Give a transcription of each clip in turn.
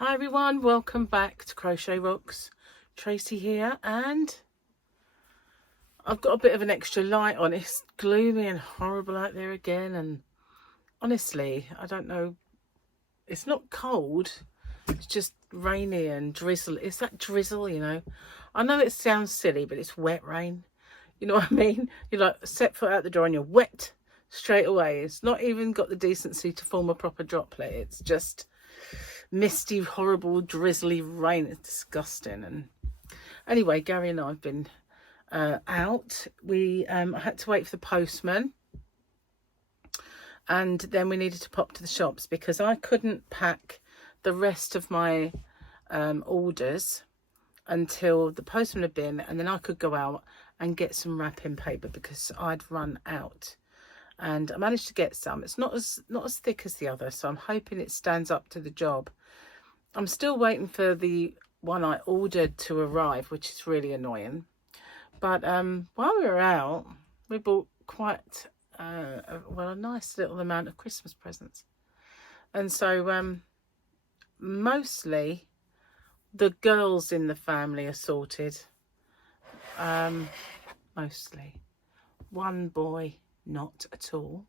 Hi everyone, welcome back to Crochet Rocks. Tracy here, and I've got a bit of an extra light on. It's gloomy and horrible out there again, and honestly, I don't know, it's not cold, it's just rainy and drizzle. It's that drizzle, you know. I know it sounds silly, but it's wet rain. You know what I mean? You like set foot out the door and you're wet straight away. It's not even got the decency to form a proper droplet. It's just misty, horrible, drizzly rain. It's disgusting. And anyway, Gary and I have been out. We had to wait for the postman, and then we needed to pop to the shops because I couldn't pack the rest of my orders until the postman had been, and then I could go out and get some wrapping paper because I'd run out. And I managed to get some. It's not as thick as the other, so I'm hoping it stands up to the job. I'm still waiting for the one I ordered to arrive, which is really annoying. But while we were out, we bought quite a nice little amount of Christmas presents. And so mostly the girls in the family are sorted. Mostly. One boy, not at all.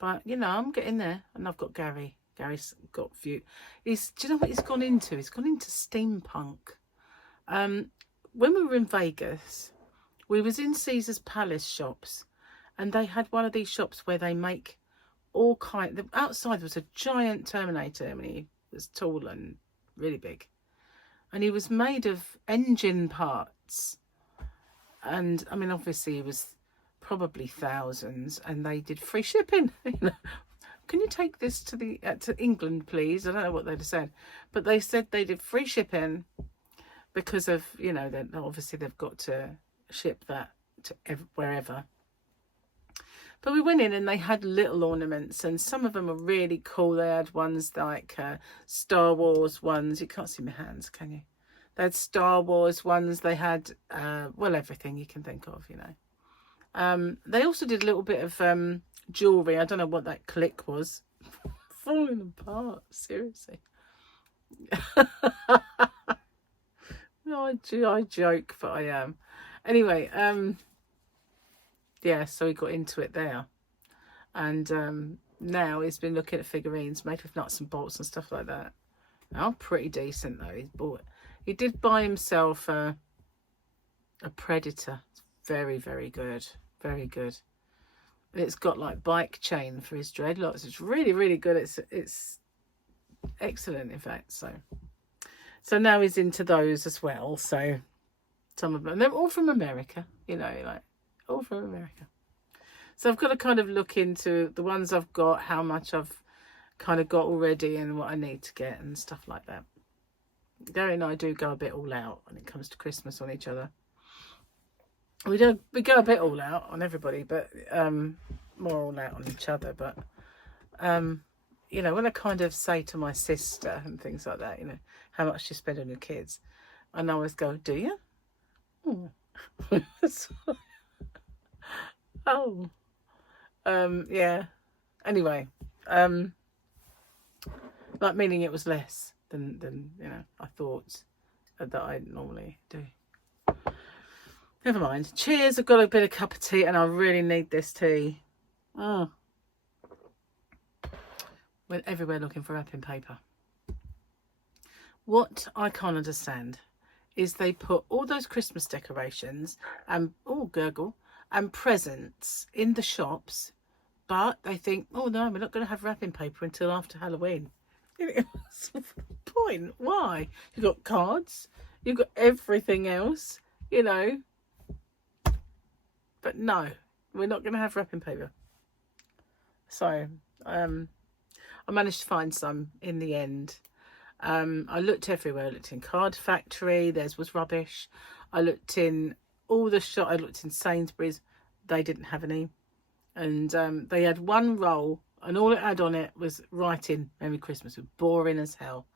But, you know, I'm getting there. And I've got Gary. Gary's got a few. Do you know what he's gone into? He's gone into steampunk. When we were in Vegas, we was in Caesar's Palace shops, and they had one of these shops where they make all kind. The outside was a giant Terminator. I mean, he was tall and really big, and he was made of engine parts. And I mean, obviously, he was probably thousands, and they did free shipping. You know, can you take this to the to England, please? I don't know what they'd have said, but they said they did free shipping because of, you know, that obviously they've got to ship that to wherever. But we went in and they had little ornaments, and some of them were really cool. They had ones like Star Wars ones. You can't see my hands, can you? They had Star Wars ones. They had, well, everything you can think of, you know. They also did a little bit of jewellery. I don't know what that click was. Falling apart, seriously. No, I joke, but I am. Anyway, yeah, so he got into it there. And now he's been looking at figurines made with nuts and bolts and stuff like that. Oh, pretty decent though. He did buy himself a Predator. It's very, very good. Very good. It's got like bike chain for his dreadlocks. It's really, really good. It's excellent, in fact. So now he's into those as well. So some of them, they're all from America, you know, like all from America. So I've got to kind of look into the ones I've got, how much I've kind of got already and what I need to get and stuff like that. Gary and I do go a bit all out when it comes to Christmas on each other. We go a bit all out on everybody, but more all out on each other. But you know, when I kind of say to my sister and things like that, you know, how much do you spend on your kids? And I always go, do you? Oh. Oh. Yeah. Anyway, like, meaning it was less than you know, I thought that I normally do. Never mind. Cheers. I've got a bit of cup of tea, and I really need this tea. Oh. Went everywhere looking for wrapping paper. What I can't understand is they put all those Christmas decorations and gurgle and presents in the shops, but they think, oh no, we're not going to have wrapping paper until after Halloween. What's the point? Why? You've got cards, you've got everything else, you know. But no, we're not going to have wrapping paper. So I managed to find some in the end. I looked everywhere. I looked in Card Factory. Theirs was rubbish. I looked in all the shops. I looked in Sainsbury's. They didn't have any. And they had one roll, and all it had on it was writing Merry Christmas. It was boring as hell.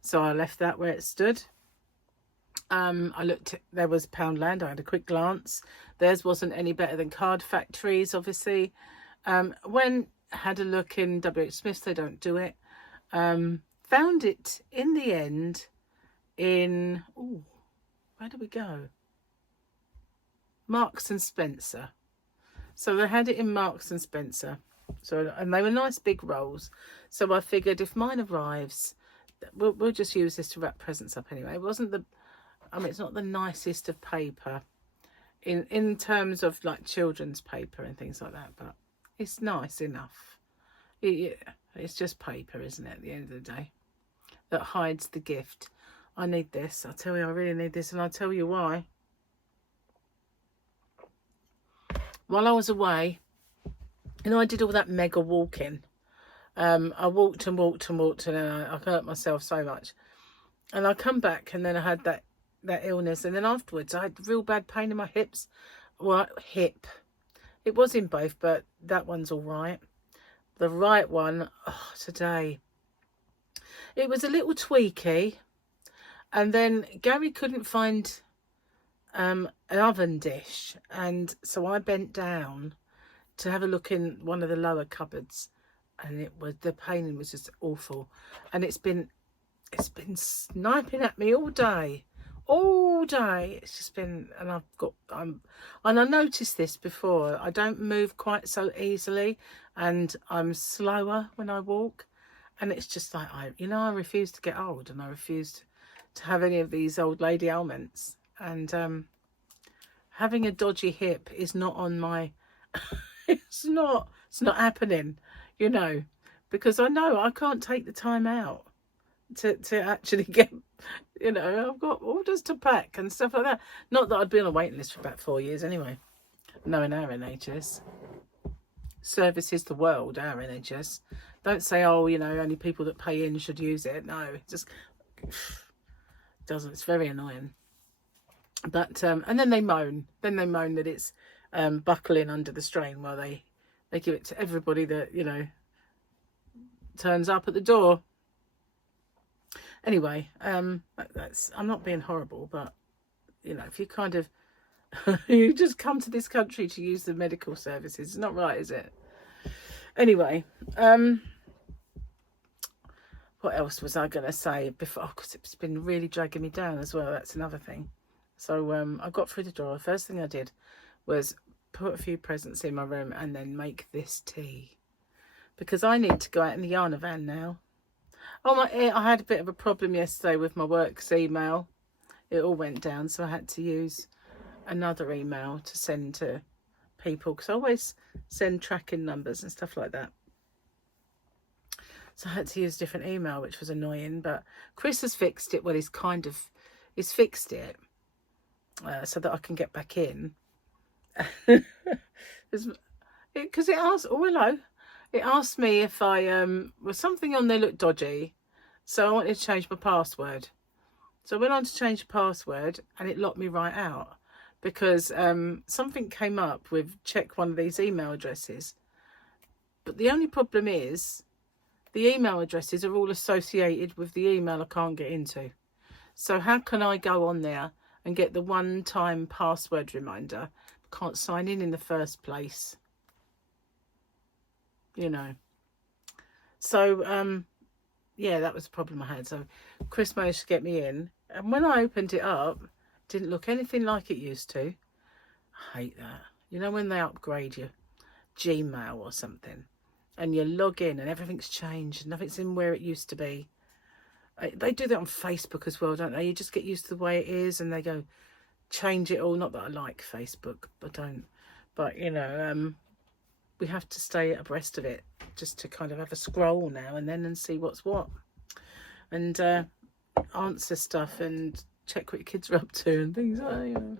So I left that where it stood. I looked, there was Poundland. I had a quick glance. Theirs wasn't any better than Card Factory's, obviously. Had a look in WH Smith's. They don't do it. Found it in the end in, oh, where do we go? Marks and Spencer. So they had it in Marks and Spencer. So, and they were nice big rolls. So I figured if mine arrives, we'll just use this to wrap presents up anyway. It wasn't the, I mean, it's not the nicest of paper in terms of like children's paper and things like that, but it's nice enough. It's just paper, isn't it, at the end of the day, that hides the gift. I need this. I tell you, I really need this, and I'll tell you why. While I was away, you know, I did all that mega walking. I walked and walked and walked, and I hurt myself so much. And I come back, and then I had that illness, and then afterwards I had real bad pain in my hips. Well, hip. It was in both, but that one's all right. The right one, oh, today, it was a little tweaky, and then Gary couldn't find an oven dish, and so I bent down to have a look in one of the lower cupboards, and it was, the pain was just awful, and it's been sniping at me all day. It's just been, and and I noticed this before, I don't move quite so easily, and I'm slower when I walk, and it's just like, I refuse to get old, and I refuse to have any of these old lady ailments, and having a dodgy hip is not on my it's not happening, because I know I can't take the time out to actually get, I've got orders to pack and stuff like that. Not that I'd be on a waiting list for about 4 years anyway, knowing our NHS services the world. Our NHS don't say, oh, only people that pay in should use it. No, it just doesn't. It's very annoying. But and then they moan that it's buckling under the strain, while they give it to everybody that turns up at the door. Anyway, that's, I'm not being horrible, but if you kind of you just come to this country to use the medical services, it's not right, is it? Anyway, what else was I going to say before? Oh, because it's been really dragging me down as well. That's another thing. So I got through the door. The first thing I did was put a few presents in my room and then make this tea, because I need to go out in the yarn van now. Oh, I had a bit of a problem yesterday with my work's email. It all went down, so I had to use another email to send to people, because I always send tracking numbers and stuff like that. So I had to use a different email, which was annoying, but Chris has fixed it. Well, he's fixed it so that I can get back in. Because it asked, oh, hello. It asked me if I was something on there looked dodgy, so I wanted to change my password. So I went on to change the password, and it locked me right out, because something came up with check one of these email addresses. But the only problem is the email addresses are all associated with the email I can't get into. So how can I go on there and get the one-time password reminder? I can't sign in the first place. So yeah, that was the problem I had. So Chris managed to get me in, and when I opened it up, it didn't look anything like it used to. I hate that. When they upgrade your Gmail or something, and you log in and everything's changed, nothing's in where it used to be. They do that on Facebook as well, don't they? You just get used to the way it is, and they go change it all. Not that I like Facebook, but don't. But we have to stay abreast of it, just to kind of have a scroll now and then and see what's what, and answer stuff and check what your kids are up to and things like that.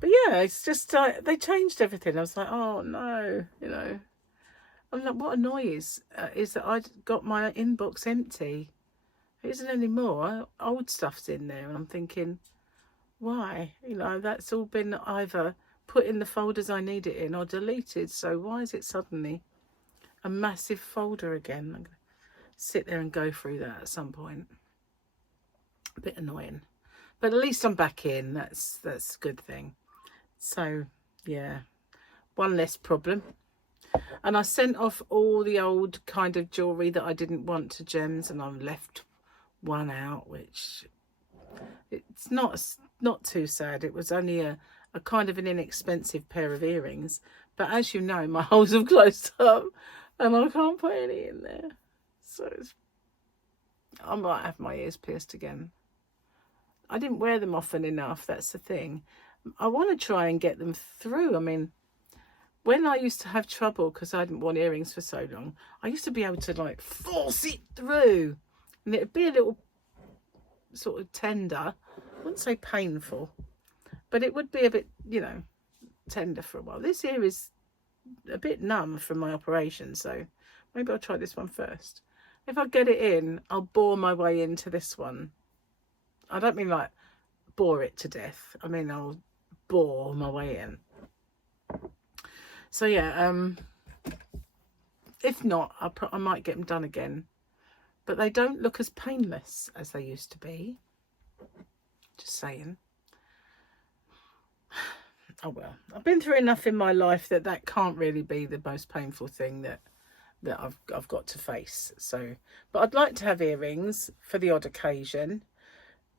But yeah, it's just they changed everything. I was like, oh no, I'm like, what annoys is that I got my inbox empty. It isn't anymore. Old stuff's in there, and I'm thinking, why? That's all been either put in the folders I need it in or deleted. So why is it suddenly a massive folder again? I'm going to sit there and go through that at some point. A bit annoying, but at least I'm back in. That's a good thing. So yeah, one less problem. And I sent off all the old kind of jewellery that I didn't want to Gems, and I've left one out, which it's not too sad. It was only a kind of an inexpensive pair of earrings. But as you know, my holes have closed up and I can't put any in there. So I might have my ears pierced again. I didn't wear them often enough. That's the thing. I want to try and get them through. I mean, when I used to have trouble because I hadn't worn earrings for so long, I used to be able to like force it through. And it'd be a little sort of tender. I wouldn't say painful, but it would be a bit, you know, tender for a while. This ear is a bit numb from my operation, so maybe I'll try this one first. If I get it in, I'll bore my way into this one. I don't mean like bore it to death. I mean I'll bore my way in. So yeah, if not, I might get them done again. But they don't look as painless as they used to be. Just saying. Oh well, I've been through enough in my life that can't really be the most painful thing that I've got to face. So, but I'd like to have earrings for the odd occasion.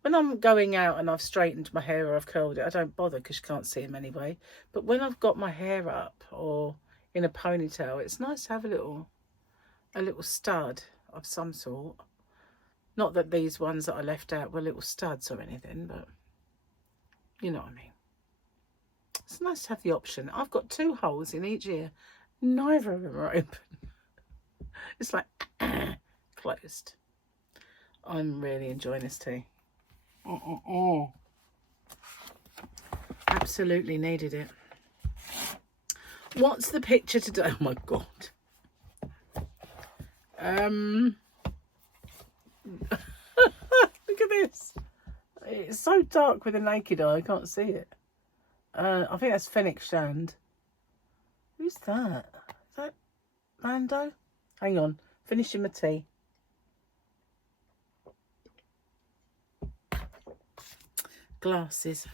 When I'm going out and I've straightened my hair or I've curled it, I don't bother because you can't see them anyway. But when I've got my hair up or in a ponytail, it's nice to have a little stud of some sort. Not that these ones that I left out were little studs or anything, but you know what I mean. It's nice to have the option. I've got 2 holes in each ear. Neither of them are open. It's like closed. I'm really enjoying this tea. Absolutely needed it. What's the picture today? Oh my god. Look at this. It's so dark with a naked eye, I can't see it. I think that's Fennec Shand. Who's that? Is that Mando? Hang on, finishing my tea. Glasses.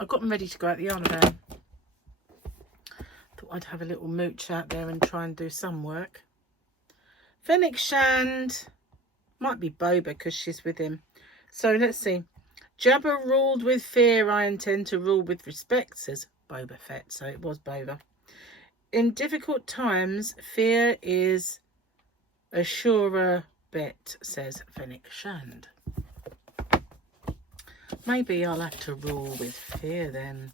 I've got them ready to go out the yarn van. Thought I'd have a little mooch out there and try and do some work. Fennec Shand. Might be Boba because she's with him. So let's see. Jabba ruled with fear, I intend to rule with respect, says Boba Fett. So it was Boba. In difficult times, fear is a surer bet, says Fennec Shand. Maybe I'll have to rule with fear then.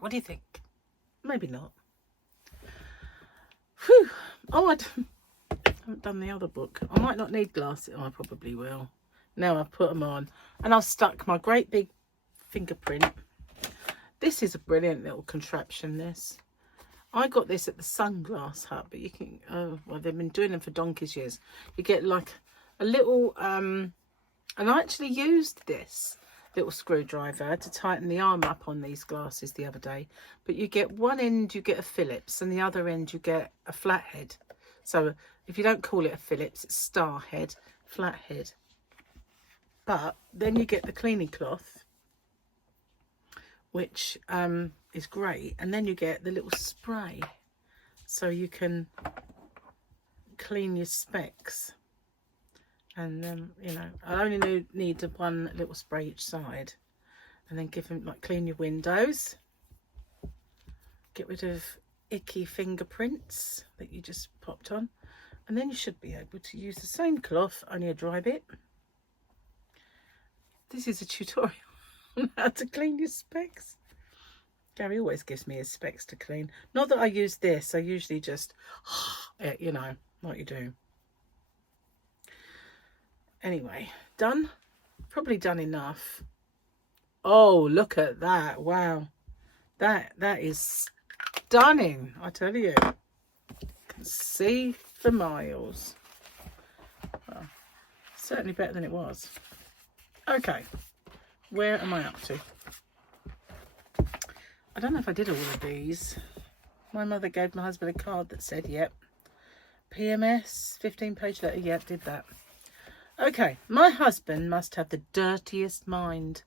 What do you think? Maybe not. Whew. Oh, I haven't done the other book. I might not need glasses. Oh, I probably will. Now I've put them on. And I've stuck my great big fingerprint. This is a brilliant little contraption, this. I got this at the Sunglass Hut, but you can... Oh, well, they've been doing them for donkey's years. You get like a little... and I actually used this little screwdriver to tighten the arm up on these glasses the other day. But you get one end, you get a Phillips, and the other end, you get a flathead. So if you don't call it a Phillips, it's Starhead, flathead. But then you get the cleaning cloth, which is great. And then you get the little spray, so you can clean your specs. And you know, I only need one little spray each side, and then give them like clean your windows, get rid of icky fingerprints that you just popped on, and then you should be able to use the same cloth, only a dry bit. This is a tutorial on how to clean your specs. Gary always gives me his specs to clean. Not that I use this, I usually just, you know, what you do. Anyway, done? Probably done enough. Oh, look at that. Wow. That is stunning, I tell you. Can see for miles. Well, certainly better than it was. Okay, where am I up to? I don't know if I did all of these. My mother gave my husband a card that said, yep. PMS, 15-page letter, yep, did that. Okay, my husband must have the dirtiest mind.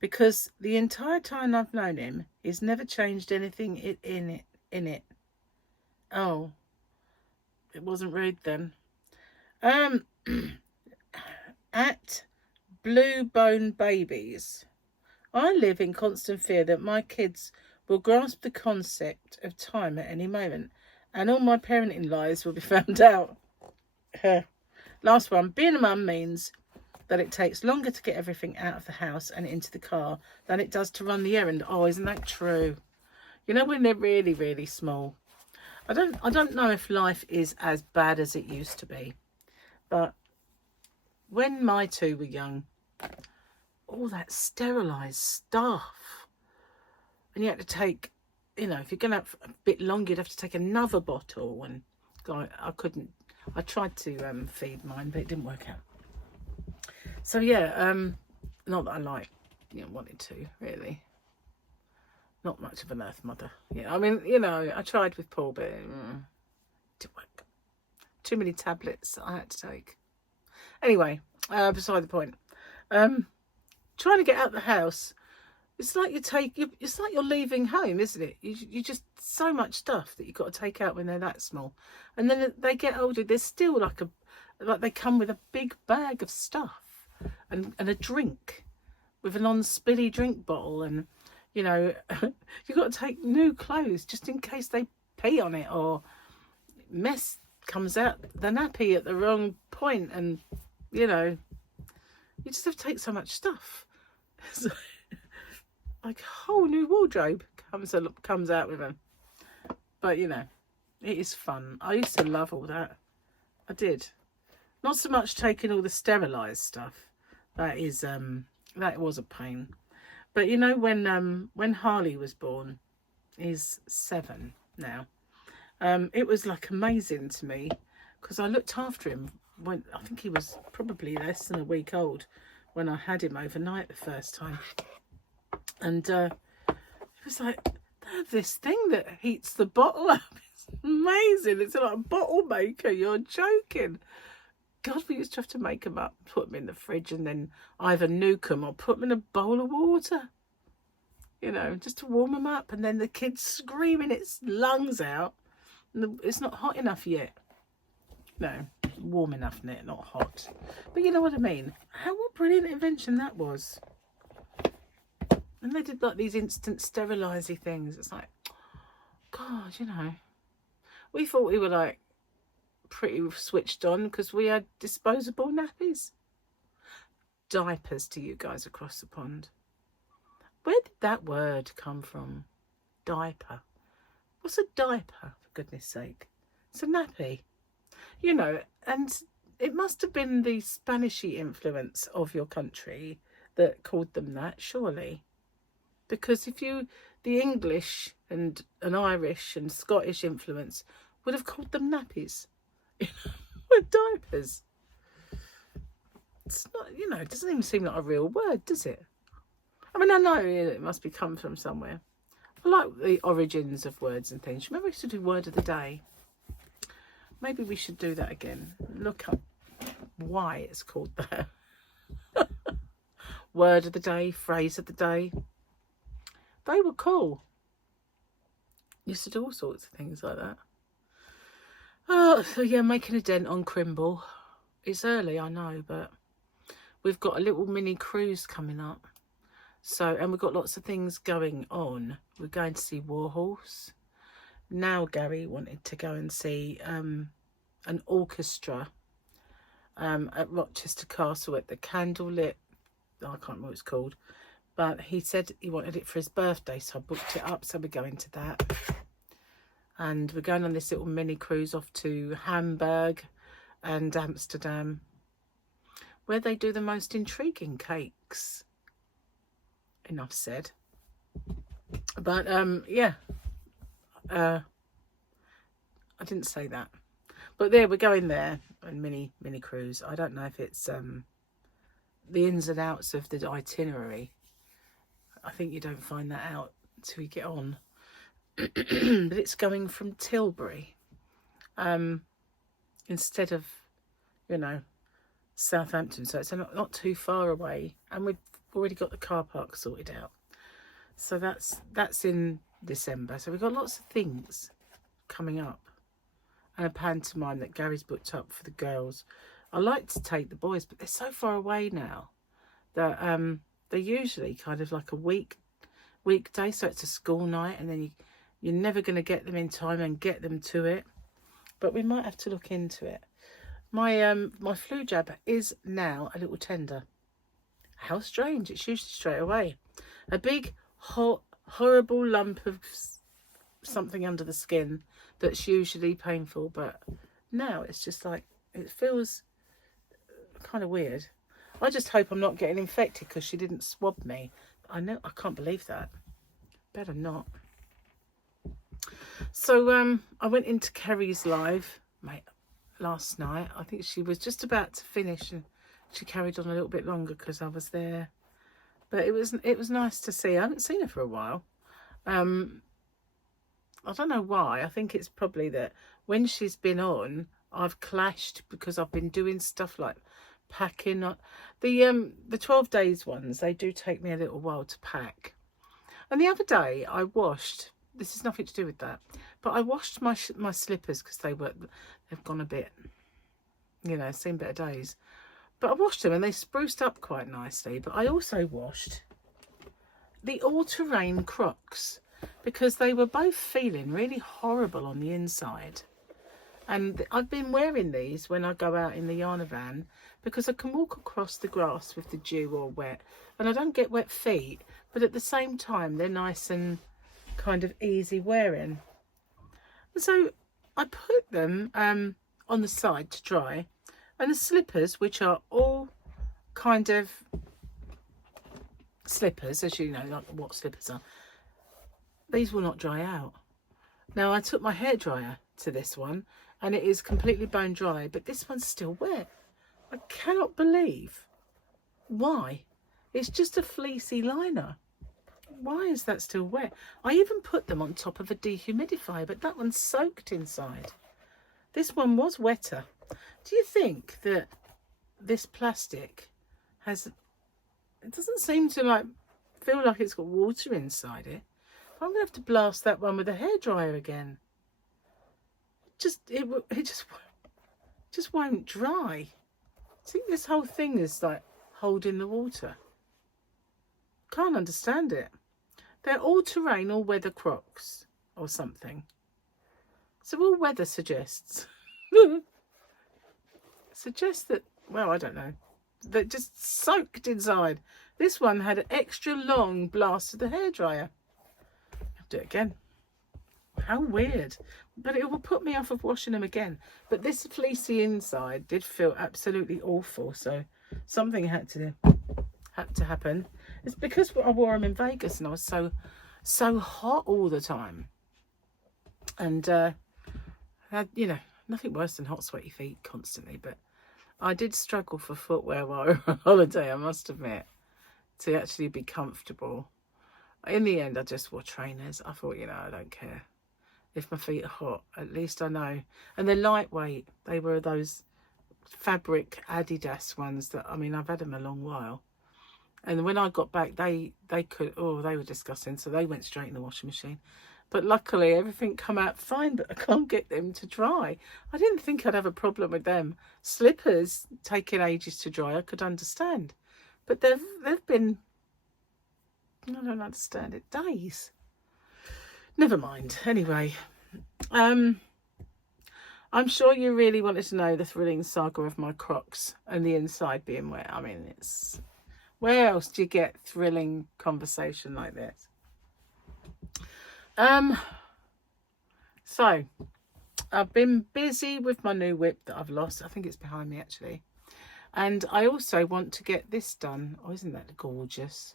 because the entire time I've known him, he's never changed anything in it. Oh, it wasn't rude then. At Blue Bone Babies. I live in constant fear that my kids will grasp the concept of time at any moment, and all my parenting lies will be found out. Last one. Being a mum means that it takes longer to get everything out of the house and into the car than it does to run the errand. Oh, isn't that true? You know, when they're really, really small. I don't know if life is as bad as it used to be, but when my two were young, all that sterilised stuff, and you had to take, you know, if you're going to have a bit longer, you'd have to take another bottle, and I couldn't. I tried to feed mine, but it didn't work out. So yeah, not that I wanted to, really. Not much of an earth mother. Yeah, I mean, you know, I tried with Paul, but it didn't work. Too many tablets I had to take. Anyway, beside the point. Trying to get out of the house, it's like it's like you're leaving home, isn't it? You just so much stuff that you've got to take out when they're that small, and then they get older. They're still like they come with a big bag of stuff and a drink with a non-spilly drink bottle, and you know you've got to take new clothes just in case they pee on it or mess comes out the nappy at the wrong point, and you know you just have to take so much stuff. So, like a whole new wardrobe comes out with them. But you know, it is fun. I used to love all that. I did. Not so much taking all the sterilised stuff. That was a pain. But you know, when Harley was born, he's 7 now. It was like amazing to me because I looked after him when I think he was probably less than a week old when I had him overnight the first time. And it was like, they have this thing that heats the bottle up. It's amazing. It's like a bottle maker. You're joking. God, we used to have to make them up, put them in the fridge, and then either nuke them or put them in a bowl of water. You know, just to warm them up. And then the kid's screaming its lungs out. And it's not hot enough yet. No, warm enough, not hot. But you know what I mean. What brilliant invention that was. And they did like these instant sterilising things. It's like, God, you know. We thought we were like pretty switched on because we had disposable nappies. Diapers to you guys across the pond. Where did that word come from? Diaper. What's a diaper, for goodness sake? It's a nappy. You know, and it must have been the Spanishy influence of your country that called them that, surely. Because the English and an Irish and Scottish influence would have called them nappies. With diapers. It's not, you know, it doesn't even seem like a real word, does it? I mean, I know it must be come from somewhere. I like the origins of words and things. Remember we used to do word of the day? Maybe we should do that again. Look up why it's called that. Word of the day, phrase of the day. They were cool. Used to do all sorts of things like that. Oh, so yeah, making a dent on Crimble. It's early, I know, but we've got a little mini cruise coming up. So, and we've got lots of things going on. We're going to see Warhorse. Now Gary wanted to go and see an orchestra at Rochester Castle at the Candlelit. I can't remember what it's called. But he said he wanted it for his birthday, so I booked it up. So we're going to that. And we're going on this little mini cruise off to Hamburg and Amsterdam, where they do the most intriguing cakes. Enough said. But yeah. I didn't say that. But there, we're going there. And mini cruise. I don't know if it's the ins and outs of the itinerary. I think you don't find that out until you get on. But it's going from Tilbury instead of, you know, Southampton. So it's not too far away. And we've already got the car park sorted out. So that's in December. So we've got lots of things coming up. And a pantomime that Gary's booked up for the girls. I like to take the boys, but they're so far away now that they're usually kind of like a weekday, so it's a school night, and then you're never going to get them in time and get them to it. But we might have to look into it. My flu jab is now a little tender. How strange! It's usually straight away. A big horrible lump of something under the skin that's usually painful, but now it's just like, it feels kind of weird. I just hope I'm not getting infected because she didn't swab me. I can't believe that. Better not. So I went into Kerry's live last night. I think she was just about to finish and she carried on a little bit longer because I was there. But it was nice to see. I haven't seen her for a while. I don't know why. I think it's probably that when she's been on, I've clashed because I've been doing stuff like packing. The 12 days ones, they do take me a little while to pack. And the other day I washed, this is nothing to do with that, but I washed my slippers because they've gone a bit, seen better days. But I washed them and they spruced up quite nicely. But I also washed the all-terrain Crocs because they were both feeling really horrible on the inside. And I've been wearing these when I go out in the yarn van because I can walk across the grass with the dew or wet and I don't get wet feet, but at the same time they're nice and kind of easy wearing. And so I put them on the side to dry, and the slippers, which are all kind of slippers, as you know, like what slippers are, these will not dry out. Now I took my hairdryer to this one and it is completely bone dry, but this one's still wet. I cannot believe why. It's just a fleecy liner. Why is that still wet? I even put them on top of a dehumidifier, but that one's soaked inside. This one was wetter. Do you think that this plastic it doesn't seem to feel like it's got water inside it. I'm going to have to blast that one with a hairdryer again. It just won't dry. I think this whole thing is like holding the water. Can't understand it. They're all-terrain, all-weather Crocs or something. So all weather suggests that, well, I don't know, that just soaked inside. This one had an extra long blast of the hairdryer. I'll do it again. How weird. But it will put me off of washing them again. But this fleecy inside did feel absolutely awful. So something had to happen. It's because I wore them in Vegas and I was so hot all the time. And I had, nothing worse than hot, sweaty feet constantly. But I did struggle for footwear while we were on holiday, I must admit, to actually be comfortable. In the end, I just wore trainers. I thought, I don't care. If my feet are hot, at least I know. And they're lightweight. They were those fabric Adidas ones that, I've had them a long while. And when I got back, they were disgusting. So they went straight in the washing machine. But luckily, everything come out fine, but I can't get them to dry. I didn't think I'd have a problem with them. Slippers taking ages to dry, I could understand. But they've been, I don't understand it, days. Never mind. Anyway, I'm sure you really wanted to know the thrilling saga of my Crocs and the inside being wet. It's, where else do you get thrilling conversation like this? So I've been busy with my new WIP that I've lost. I think it's behind me actually. And I also want to get this done. Oh, isn't that gorgeous?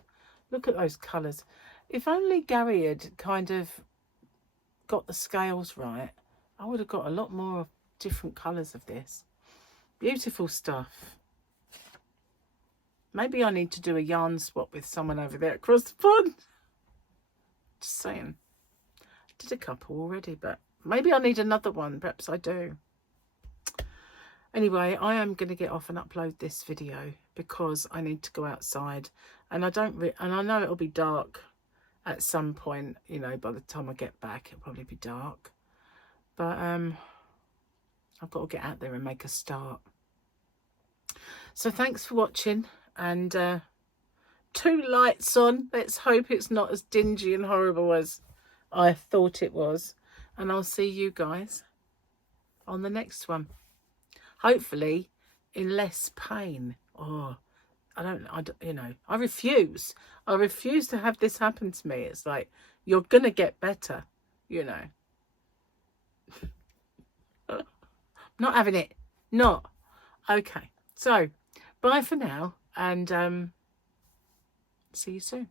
Look at those colours. If only Gary had kind of got the scales right, I would have got a lot more different colours of this. Beautiful stuff. Maybe I need to do a yarn swap with someone over there across the pond. Just saying. Did a couple already, but maybe I need another one. Perhaps I do. Anyway, I am going to get off and upload this video because I need to go outside, and and I know it'll be dark at some point, you know, by the time I get back it'll probably be dark, but I've got to get out there and make a start. So thanks for watching, and 2 lights on. Let's hope it's not as dingy and horrible as I thought it was, and I'll see you guys on the next one, hopefully in less pain. Oh, I don't, you know, I refuse to have this happen to me. It's like, you're gonna get better, you know. Not having it. Not. Okay, so bye for now, and see you soon.